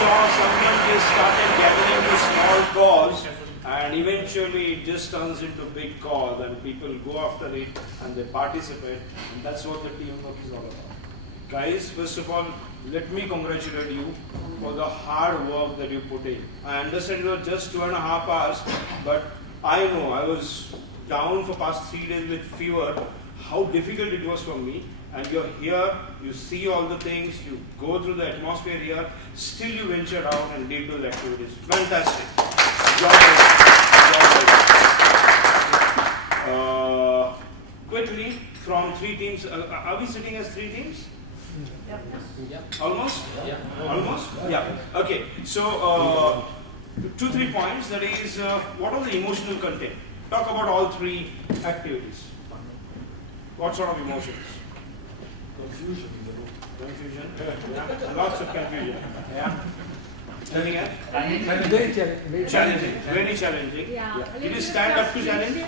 saw someone just started gathering to small cause, and eventually it just turns into big cause, and people go after it and they participate, and that's what the teamwork is all about. Guys, first of all, let me congratulate you for the hard work that you put in. I understand it was just 2.5 hours, but I know I was down for past 3 days with fever, how difficult it was for me. And you're here, you see all the things, you go through the atmosphere here, still you ventured out and did those activities. Fantastic. Quickly, from 3 teams, are we sitting as 3 teams? Yep. Almost? Yeah. Almost? Yeah. Okay. So, 2-3 points. That is, what are the emotional content? Talk about all 3 activities. What sort of emotions? Confusion. Confusion. Yeah. Lots of confusion. Yeah. Anything else? Very Challenging. Very challenging. Yeah. Did you stand up to challenge?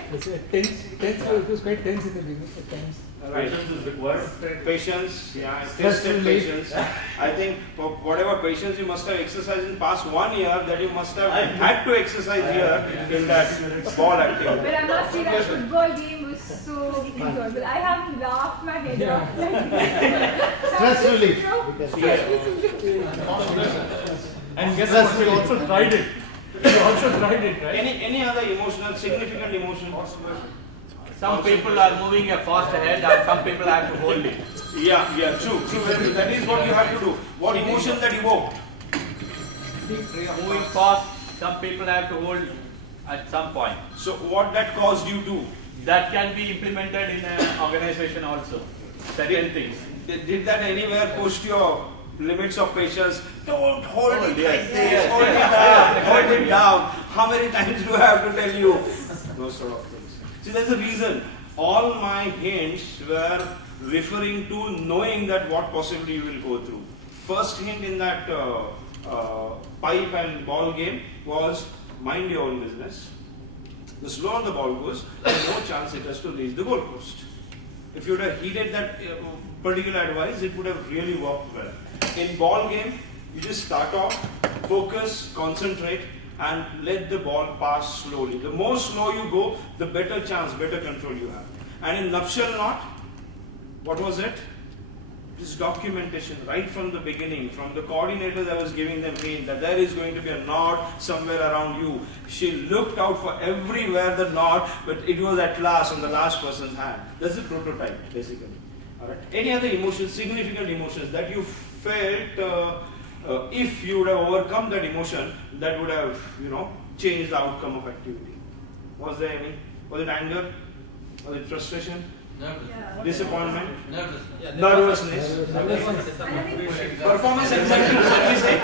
It was quite tense in the beginning at times. Right. Patience is required. Patience, yeah, Stress tested relief. patience. I think for whatever patience you must have exercised in past 1 year, that you must have had to exercise here in that ball activity. But I must say that football game was so enjoyable. I haven't laughed my head off. Stress relief. And guess what? We also tried it. We also tried it, right? Any other emotional, significant emotion? Some people are moving fast ahead and some people have to hold it. Yeah, true. That is what you have to do. What emotion that evoked? Moving fast, some people have to hold at some point. So what that caused you to? That can be implemented in an organization also. Certain things. Did that anywhere push your limits of patience? Don't hold it yes, like this. yes, Hold it down. Hold it down. How many times do I have to tell you? Those sort of things. See, there's a reason. All my hints were referring to knowing that what possibly you will go through. First hint in that pipe and ball game was mind your own business. The slower the ball goes, the more chance it has to reach the goalpost. If you would have heeded that particular advice, it would have really worked well. In ball game, you just start off, focus, concentrate, and let the ball pass slowly. The more slow you go, the better chance, better control you have. And in nutshell knot, what was it? This documentation right from the beginning, from the coordinators I was giving them in that there is going to be a knot somewhere around you. She looked out for everywhere the knot, but it was at last on the last person's hand. That's the prototype, basically. All right. Any other emotions, significant emotions that you felt if you would have overcome that emotion, that would have, changed the outcome of activity? Was there any? Was it anger? Was it frustration? Yeah. Disappointment? Nervousness. Nervousness? And I think Performance anxiety, what we say?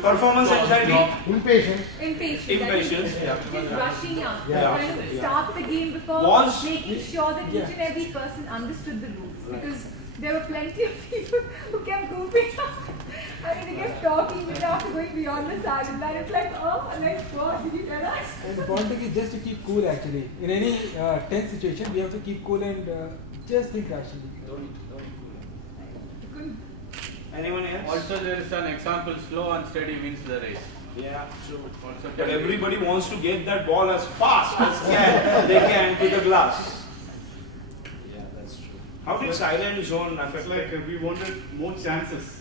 Performance anxiety? Impatience. impatience. Just rushing up. Yeah. Trying to start the game before making sure that each and every person understood the rules. Because there were plenty of people who kept goofing up. I mean, they kept talking even after going beyond the silent line. It's like, what did you tell us? And the point is just to keep cool actually. In any tense situation, we have to keep cool and just think rationally. Anyone else? Also there is an example, slow and steady wins the race. Yeah, true. Also But can be- everybody wants to get that ball as fast as they can to the glass. Yeah, that's true. How did silent zone affect? It's like we wanted more chances.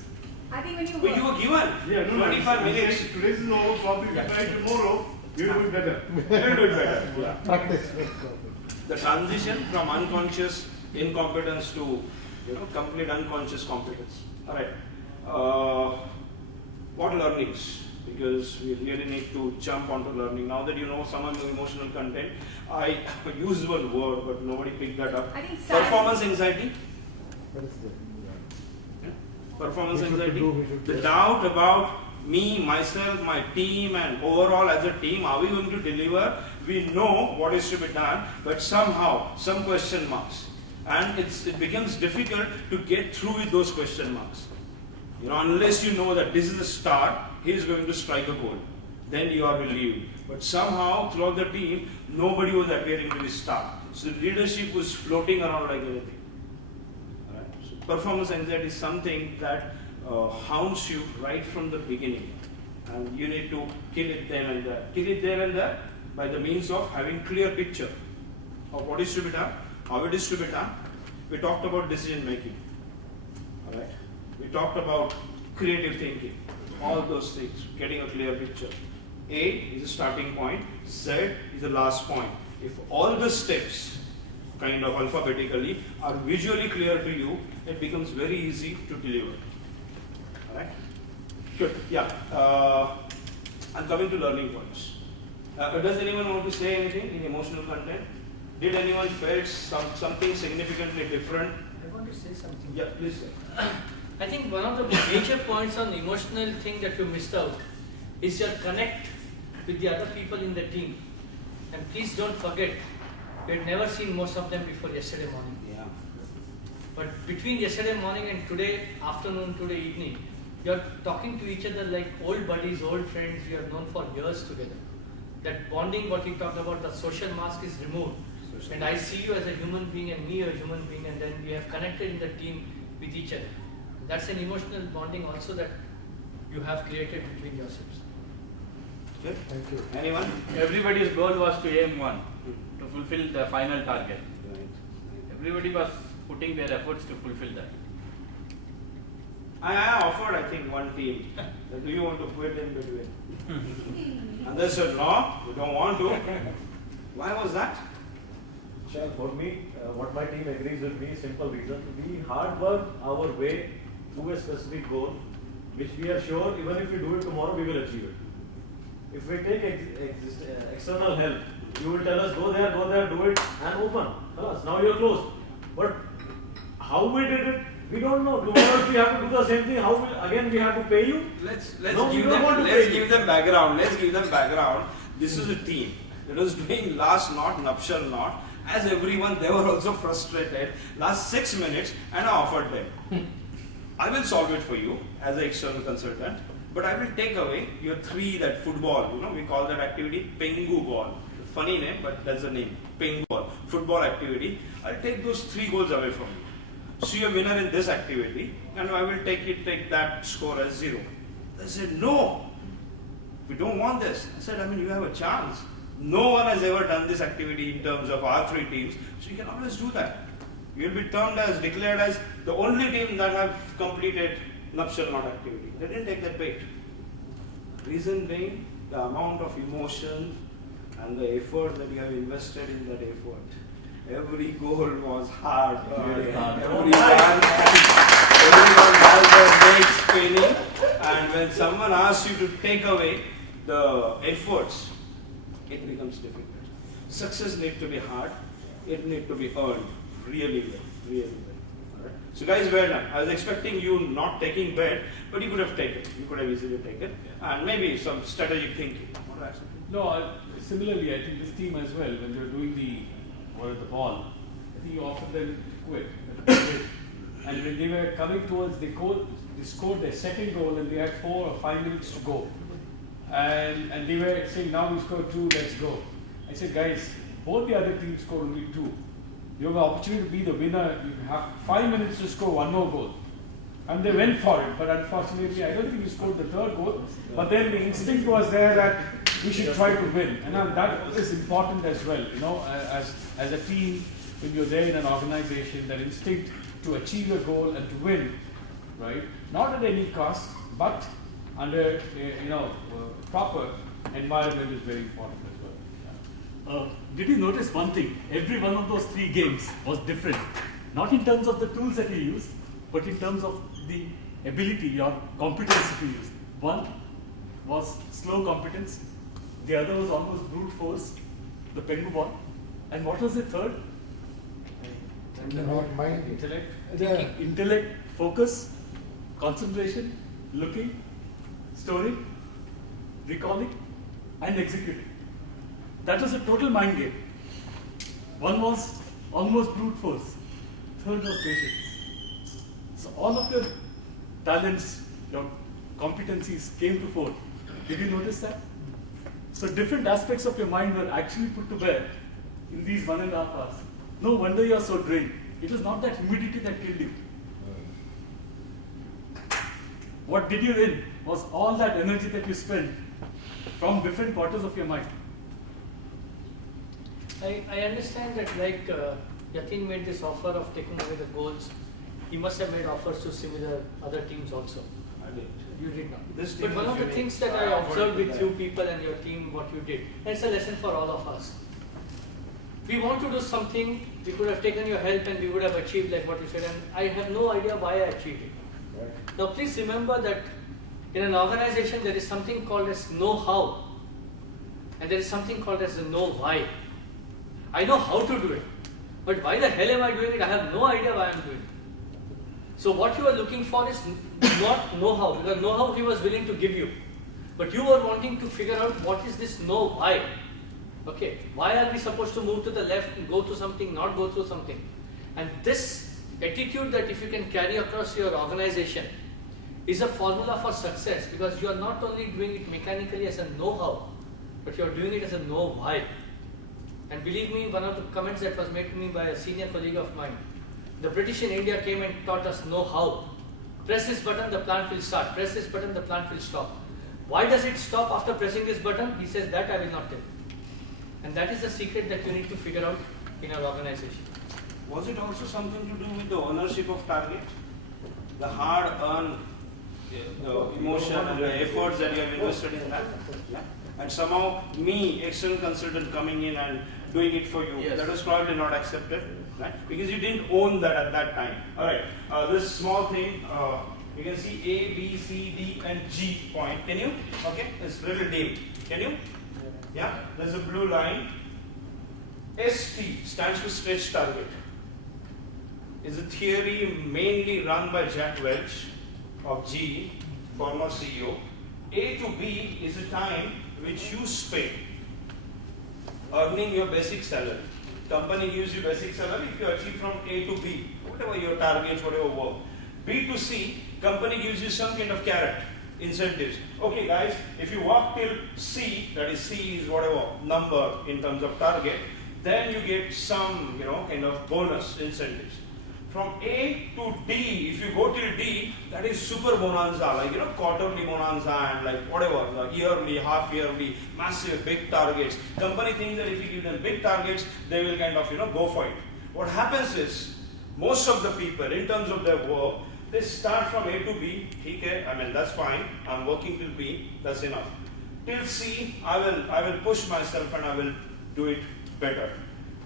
I think when you But you were given Yeah, no, 25 minutes. Today's is over, probably try tomorrow, we will do better. You'll do it better. Yeah. Practice. The transition from unconscious incompetence to complete unconscious competence. All right. What learnings? Because we really need to jump onto learning. Now that you know some of the emotional content, I used one word, but nobody picked that up. I think Performance anxiety. That is good. Performance We should anxiety. do, we should The do. doubt about me, myself, my team, and overall as a team, are we going to deliver? We know what is to be done, but somehow, some question marks. And it becomes difficult to get through with those question marks. Unless you know that this is the start, he is going to strike a goal. Then you are relieved. But somehow, throughout the team, nobody was appearing to be start. So leadership was floating around like anything. Performance anxiety is something that hounds you right from the beginning. and you need to kill it then and there. Kill it there and there by the means of having clear picture of what is to be done, how it is to be done. We talked about decision making. Alright? We talked about creative thinking. All those things, getting a clear picture. A is the starting point, Z is the last point. If all the steps, kind of alphabetically, are visually clear to you, it becomes very easy to deliver. Alright? Good. Yeah. I'm coming to learning points. Does anyone want to say anything in emotional content? Did anyone felt something significantly different? I want to say something. Yeah, please say. I think one of the major points on emotional thing that you missed out is your connect with the other people in the team. And please don't forget, we had never seen most of them before yesterday morning. Yeah. But between yesterday morning and today afternoon, today evening, you're talking to each other like old buddies, old friends you have known for years together. That bonding, what we talked about, the social mask is removed. And I see you as a human being and me a human being, and then we have connected in the team with each other. That's an emotional bonding also that you have created between yourselves. Okay. Thank you. Anyone? Everybody's goal was to aim one, to fulfill the final target. Right. Everybody was putting their efforts to fulfill that. I offered, I think, one team. That, do you want to quit in between? And they said, no, we don't want to. Why was that? Well, for me, what my team agrees with me, simple reason. We hard work our way to a specific goal, which we are sure even if we do it tomorrow, we will achieve it. If we take external help, you will tell us, go there, do it, and open. Alas, now you are closed. But how we did it, we don't know. Tomorrow we have to do the same thing. How will, again we have to pay you? Let's No, we give don't want them to let's pay you. give them background. Let's give them background. This is a team. It was doing last knot, nuptial knot. As everyone, they were also frustrated. Last 6 minutes, and I offered them. I will solve it for you as an external consultant, but I will take away your three, that football, we call that activity Pengu ball. Funny name, but that's the name. Pengu ball. Football activity. I'll take those 3 goals away from you. So you're winner in this activity, and I will take that score as 0. They said, no, we don't want this. I said, you have a chance. No one has ever done this activity in terms of our 3 teams, so you can always do that. You will be declared as the only team that have completed nuptial knot activity. They didn't take that bait. Reason being, the amount of emotion and the effort that you have invested in that effort. Every goal was hard. Everyone has their legs spinning, and when someone asks you to take away the efforts, it becomes difficult. Success needs to be hard. It needs to be earned really well. Alright? So guys, well done. I was expecting you not taking bet, but you could have taken. You could have easily taken, and maybe some strategic thinking. Alright. No, similarly, I think this team as well, when they're doing the ball, I think you often them quit. And when they were coming towards the goal, they scored their second goal and they had 4 or 5 minutes to go. And they were saying, now we scored 2, let's go. I said, guys, both the other teams scored only 2. You have an opportunity to be the winner. You have 5 minutes to score 1 more goal. And they went for it, but unfortunately, I don't think we scored the 3rd goal. But then the instinct was there that we should try to win. And that is important as well, as a team, when you're there in an organization, that instinct to achieve a goal and to win, right? Not at any cost, but under proper environment is very important as well. Did you notice one thing? Every one of those 3 games was different. Not in terms of the tools that you used, but in terms of the ability, your competence to use. One was slow competence, the other was almost brute force, the Pengu ball. And what was the third? Intellect, focus, concentration, looking, storing, recalling, and executing. That was a total mind game. One was almost brute force, third was patience. So all of your talents, your competencies came to fore. Did you notice that? So different aspects of your mind were actually put to bear in these 1.5 hours. No wonder you are so drained. It was not that humidity that killed you. what did you win was all that energy that you spent from different quarters of your mind. I understand that like Yatin made this offer of taking away the goals. He must have made offers to similar other teams also. I did. You did not. This team But one is of the unique. things that I observed with you people and your team, what you did, and it's a lesson for all of us. We want to do something, we could have taken your help and we would have achieved like what you said, and I have no idea why I achieved it. Right. Now please remember that in an organization there is something called as know-how, and there is something called as the know-why. I know how to do it, but why the hell am I doing it? I have no idea why I am doing it. So what you are looking for is not know-how, because know-how he was willing to give you. But you were wanting to figure out what is this know-why. Okay, why are we supposed to move to the left and go to something, not go through something? And this attitude that if you can carry across your organization is a formula for success, because you are not only doing it mechanically as a know-how, but you are doing it as a know-why. And believe me, one of the comments that was made to me by a senior colleague of mine, the British in India came and taught us know-how. Press this button, the plant will start. Press this button, the plant will stop. Why does it stop after pressing this button? He says, that I will not tell. And that is the secret that you need to figure out in our organization. Was it also something to do with the ownership of target? The hard-earned emotion and the efforts that you have invested in that? Yeah. And somehow me, external consultant coming in and doing it for you, Yes. that was probably not accepted, right? Because you didn't own that at that time. Alright, this small thing, you can see A, B, C, D and G point. Can you? Okay, it's little dim. Can you? Yeah, there's a blue line. ST stands for stretch target. Is a theory mainly run by Jack Welch of GE, former CEO. A to B is a time which you spend earning your basic salary. Company gives you basic salary if you achieve from A to B, whatever your targets, whatever work. B to C, company gives you some kind of carrot, incentives. Okay guys, if you work till C, that is C is whatever number in terms of target, then you get some, kind of bonus incentives. From A to D, if you go till D, that is super bonanza, like quarterly bonanza and like whatever, the yearly, half yearly, massive, big targets. Company thinks that if you give them big targets, they will kind of go for it. What happens is, most of the people, in terms of their work, they start from A to B, okay, I mean that's fine, I'm working till B, that's enough. Till C, I will push myself and I will do it better.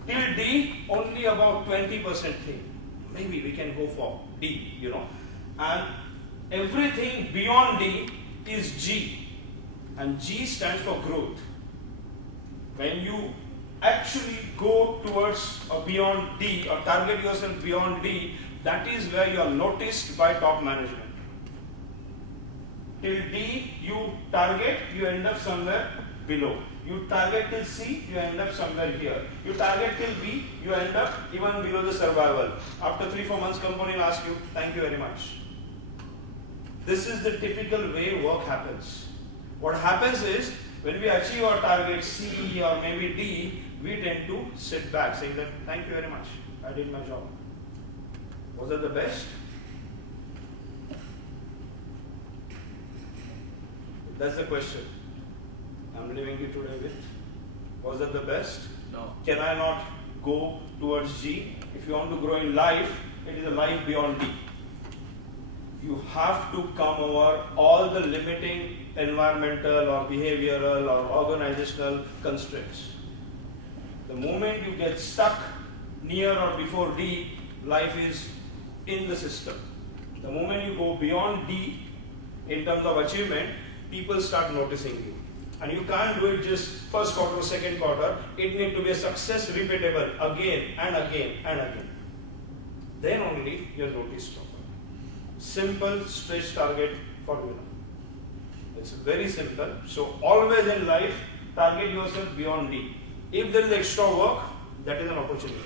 Till D, only about 20% thing. Maybe we can go for D, and everything beyond D is G, and G stands for growth. When you actually go towards or beyond D or target yourself beyond D, that is where you are noticed by top management. Till D, you target, you end up somewhere below. You target till C, you end up somewhere here. You target till B, you end up even below the survival. After 3-4 months, company will ask you, thank you very much. This is the typical way work happens. What happens is, when we achieve our target C or maybe D, we tend to sit back saying that, thank you very much, I did my job. Was that the best? That's the question I'm leaving you today with. Was that the best? No. Can I not go towards G? If you want to grow in life, it is a life beyond D. You have to come over all the limiting environmental or behavioral or organizational constraints. The moment you get stuck near or before D, life is in the system. The moment you go beyond D in terms of achievement, people start noticing you. And you can't do it just first quarter, second quarter. It needs to be a success repeatable again and again and again. Then only you're noticed properly. Simple stretch target formula. It's very simple. So always in life, target yourself beyond D. If there is extra work, that is an opportunity.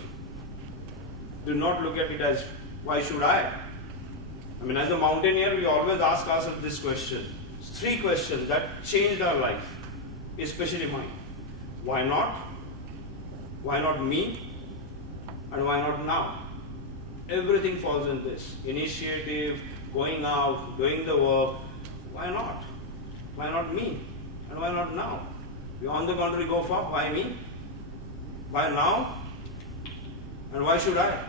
Do not look at it as, why should I? I mean, as a mountaineer, we always ask ourselves this question. 3 questions that changed our life, especially mine. Why not? Why not me? And why not now? Everything falls in this. Initiative, going out, doing the work. Why not? Why not me? And why not now? You on the contrary go for, why me? Why now? And why should I?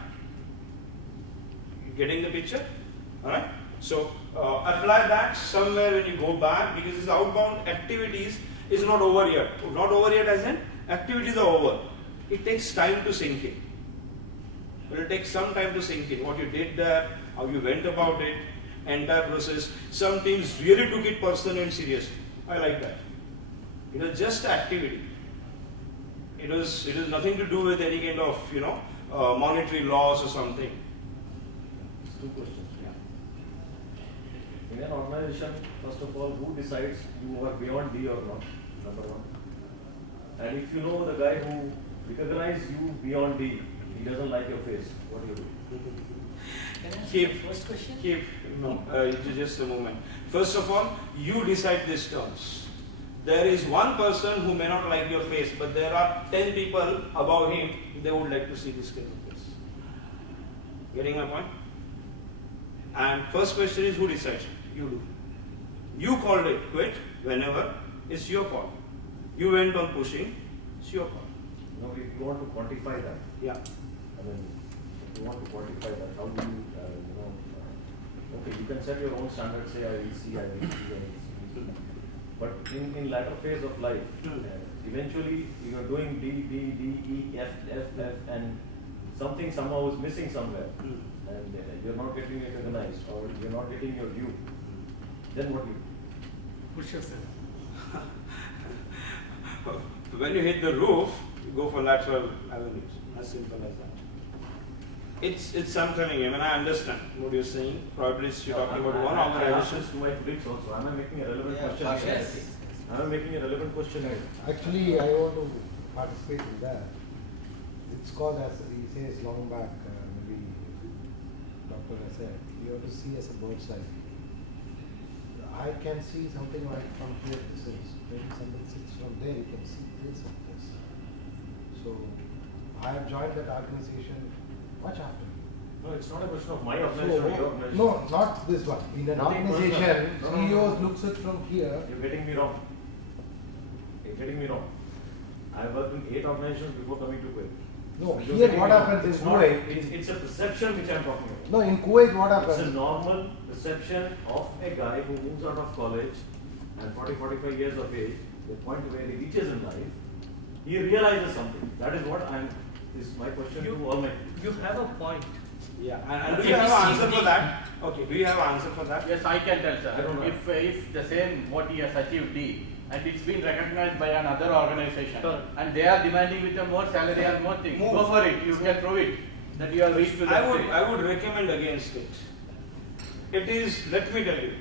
You getting the picture? Alright? So apply that somewhere when you go back, because this outbound activities is not over yet. Not over yet as in activities are over. It takes time to sink in. It will take some time to sink in. What you did there, how you went about it, entire process. Some teams really took it personally and seriously. I like that. It was just activity. It was nothing to do with any kind of monetary loss or something. Two questions. In an organization, first of all, who decides you are beyond D or not? Number one. And if you know the guy who recognizes you beyond D, he doesn't like your face, what do you do? Can I ask Keep, the first question? just a moment. First of all, you decide these terms. There is one person who may not like your face, but there are 10 people above him, they would like to see this kind of face. Getting my point? And first question is, who decides? You do. You called it quit whenever, it's your call. You went on pushing, it's your call. Now, if you want to quantify that, Yeah. I mean, if you want to quantify that, how do you, okay, you can set your own standards, say I will see, I will see, I will see. But in latter phase of life, eventually you are doing D, E, F, and something somehow is missing somewhere, and you're not getting recognized, or you're not getting your due. Then what do you do? Push yourself. When you hit the roof, you go for lateral avenues. As simple as that. It's something, I mean, I understand what you're saying. Probably you're talking about one I asked organization. this to my colleagues also. Am I making a relevant question? Yes. Am I making a relevant question? Actually, I want to participate in that. It's called, as he says long back, maybe Doctor has said, you have to see as a bird's eye. I can see something right from here distance. Maybe somebody sits from there, you can see this and this. So, I have joined that organization much after. No, it's not a question of my organization or your organization. No, not this one. In an Nothing organization, personal. No. CEOs looks it from here. You're getting me wrong. You're getting me wrong. I have worked in 8 organizations before coming to Kuwait. No, You're here getting what me wrong. happens in It's not- Kuwait. It's a perception which I'm talking about. No, in Kuwait what It's a happens? normal perception of a guy who moves out of college and 45 years of age, the point where he reaches in life, he realizes something. That is what is my question to all my. You have a point. Yeah, and do you have an answer for that? Okay, do you have an answer for that? Yes, I can tell, I don't sir. know. If the same what he has achieved D and it's been recognized by another organization Sure. and they are demanding with a more salary and more things, Move. go for it. You can prove it that you have reached to that stage. I would recommend against it. It is, let me tell you,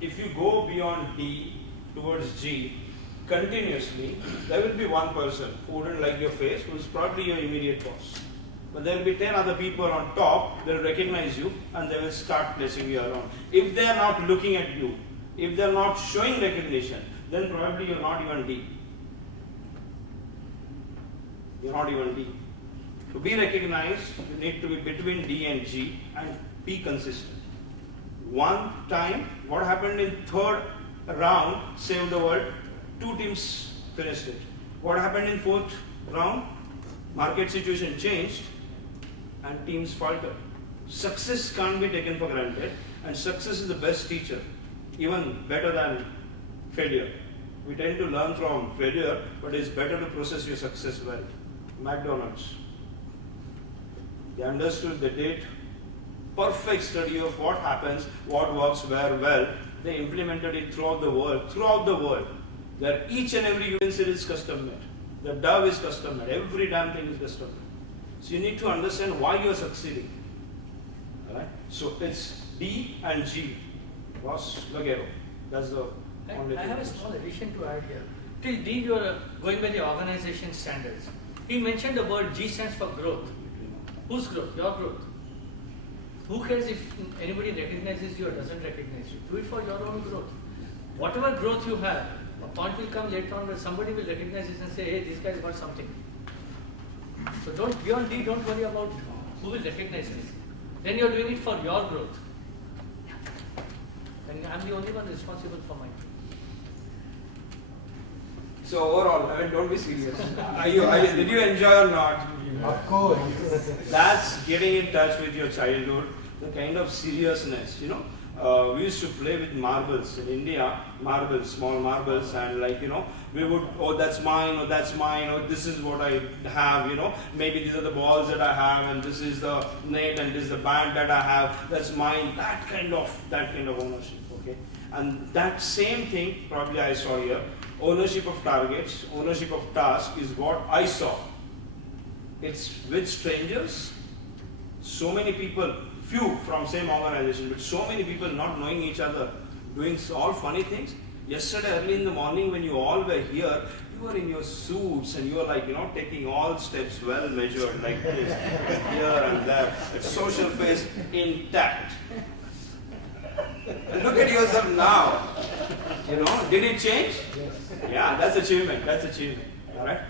if you go beyond D towards G continuously, there will be one person who wouldn't like your face, who is probably your immediate boss. But there will be 10 other people on top, they will recognize you and they will start placing you around. If they are not looking at you, if they are not showing recognition, then probably you are not even D. You are not even D. To be recognized, you need to be between D and G and be consistent. One time, what happened in third round, Save the World, 2 teams finished it. What happened in fourth round? Market situation changed and teams faltered. Success can't be taken for granted, and success is the best teacher, even better than failure. We tend to learn from failure, but it's better to process your success well. McDonald's. They understood, they did perfect study of what happens, what works where well. They implemented it throughout the world. Throughout the world, there each and every utensil is custom made. The dove is custom made. Every damn thing is custom made. So you need to understand why you are succeeding. Alright? So it's D and G. Ross Lagero. That's the only I thing. have a small addition to add here. Till D, you are going by the organization standards. He mentioned the word G stands for growth. Whose growth? Your growth. Who cares if anybody recognizes you or doesn't recognize you? Do it for your own growth. Whatever growth you have, a point will come later on where somebody will recognize it and say, hey, this guy's got something. So beyond D, don't worry about who will recognize me. Then you're doing it for your growth. and I'm the only one responsible for my team. So overall, I mean, don't be serious. Did you enjoy or not? Of course. That's getting in touch with your childhood, the kind of seriousness, you know. We used to play with marbles in India, marbles, small marbles, and like, you know, we would, oh, that's mine, oh, this is what I have, you know, maybe these are the balls that I have, and this is the net, and this is the bat that I have, that's mine, that kind of ownership, okay. And that same thing, probably I saw here, ownership of targets, ownership of tasks is what I saw. It's with strangers, so many people, few from same organization, but so many people not knowing each other, doing all funny things. Yesterday early in the morning when you all were here, you were in your suits and you were like, you know, taking all steps well measured like this, here and there, social phase intact. And look at yourself now. You know, did it change? Yes. Yeah, that's achievement, all right?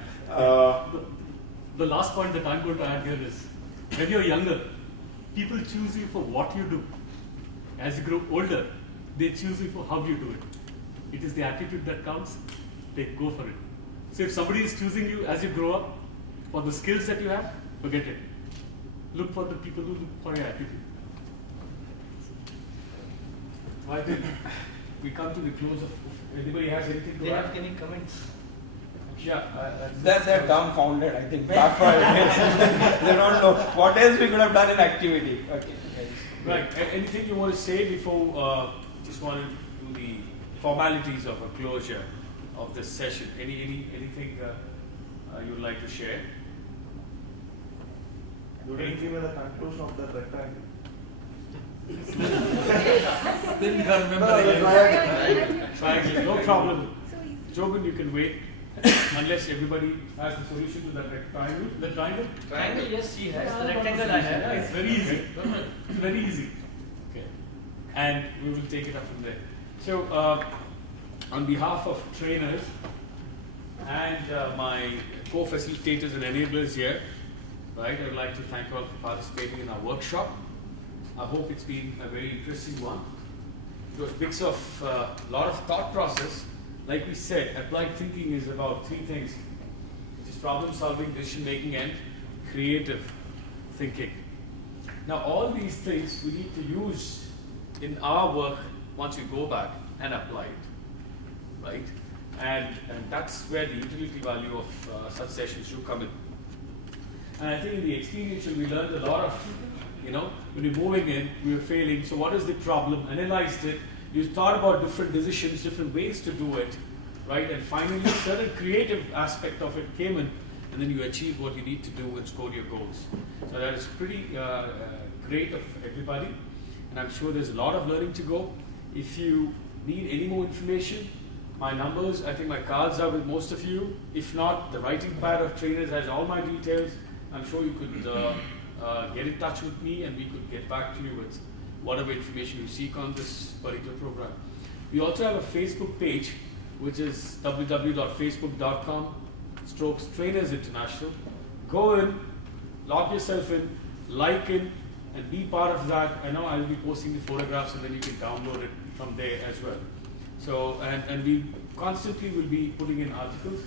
The last point that I'm going to add here is, when you're younger, people choose you for what you do. As you grow older, they choose you for how you do it. It is the attitude that counts. They go for it. So if somebody is choosing you as you grow up for the skills that you have, forget it. Look for the people who look for your attitude. I think we come to the close of. Anybody has anything Do to you add? have any comments? Yeah, They're dumbfounded, I think. They don't know what else we could have done in activity. Okay. Right. Anything you want to say before? Just want to do the formalities of a closure of this session. Anything you would like to share? You didn't give me the conclusion of that rectangle. Still you can't remember Triangle. Triangle, no problem. So easy. Jobin, you can wait unless everybody has the solution to that triangle. The triangle? Triangle, yes, she has. The rectangle, I have. It's very easy. It's very easy. Okay. And we will take it up from there. So, on behalf of trainers and my co-facilitators and enablers here, right, I would like to thank you all for participating in our workshop. I hope it's been a very interesting one. It was mix of a lot of thought process. Like we said, applied thinking is about three things, which is problem solving, decision making, and creative thinking. Now all these things we need to use in our work once we go back and apply it, right? And that's where the utility value of such sessions should come in. And I think in the experiential we learned a lot of, you know, when we're moving in, we were failing, so what is the problem, analyzed it, you thought about different decisions, different ways to do it, right? And finally, a certain creative aspect of it came in, and then you achieved what you need to do and score your goals. So that is pretty great of everybody, and I'm sure there's a lot of learning to go. If you need any more information, my numbers, I think my cards are with most of you. If not, the writing pad of trainers has all my details. I'm sure you could get in touch with me and we could get back to you with whatever information you seek on this particular program. We also have a Facebook page, which is www.facebook.com/Trainers International. Go in, log yourself in, like it, and be part of that. I know I'll be posting the photographs and then you can download it from there as well. So, and we constantly will be putting in articles.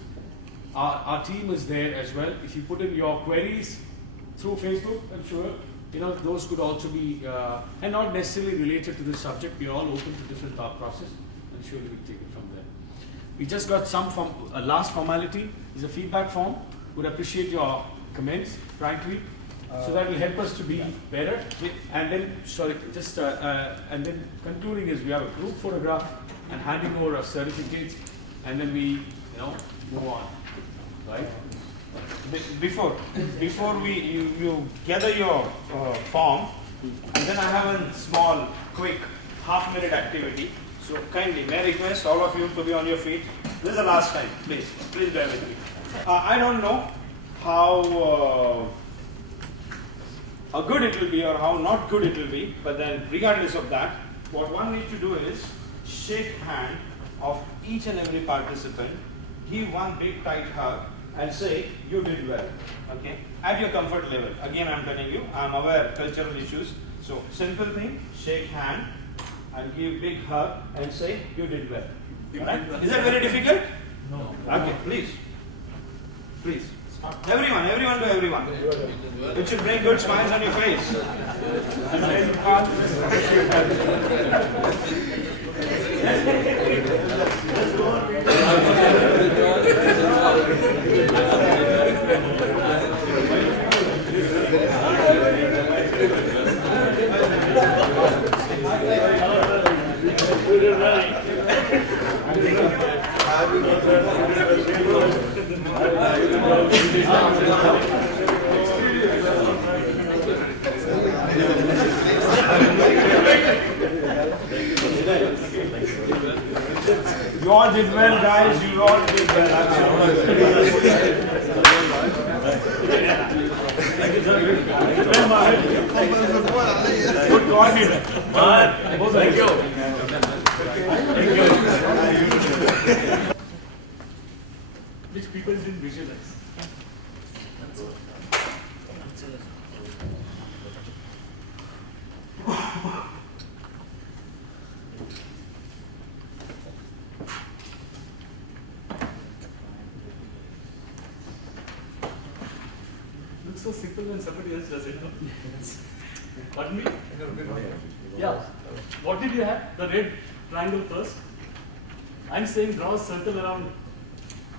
Our team is there as well. If you put in your queries through Facebook, I'm sure, you know, those could also be, and not necessarily related to this subject. We are all open to different thought process. I'm sure we will take it from there. We just got some last formality is a feedback form. Would appreciate your comments, frankly, so that will help us to be better. And then, and then concluding is we have a group photograph and handing over our certificates, and then we, you know, move on, right? Before you gather your form, and then I have a small, quick, half-minute activity. So kindly, may I request all of you to be on your feet. This is the last time, please bear with me. I don't know how good it will be or how not good it will be, but then regardless of that, what one needs to do is shake hand of each and every participant, give one big tight hug, and say, you did well, okay? At your comfort level. Again, I'm telling you, I'm aware cultural issues. So, simple thing, shake hand. and give big hug and say you did well. Right? Is that very difficult? No. Okay, please. Please. Everyone do everyone. It should bring good smiles on your face. And then you can't. You all did well, guys. You all did well. Good coordinator. Thank you. Which people didn't visualize. Looks so simple when somebody else does it. Pardon me? Yeah. What did you have? The red triangle first. I'm saying draw a circle around,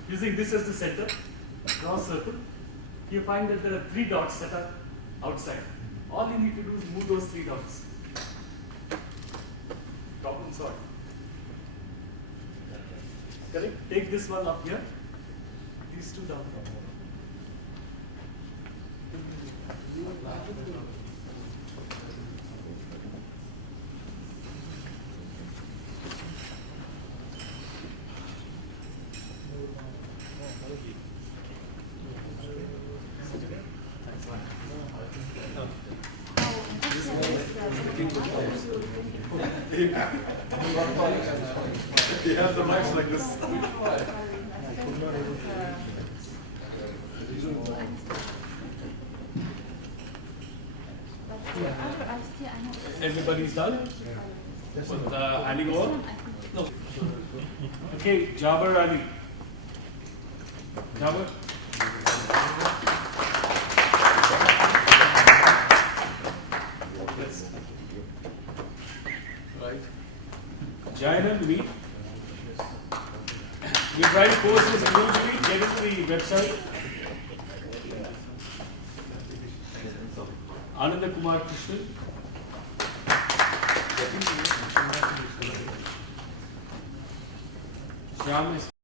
using this as the center. Draw a circle. You find that there are 3 dots that are outside. All you need to do is move those 3 dots. Problem solved. Correct? Take this one up here. These 2 down. You have the mics like this. Everybody's done? With handing over? No. Okay, Jabbar Ali. Jabbar? Right. Jainam, me. We try to post this individually, get into the website. Ananda Kumar Krishnan. Shyam is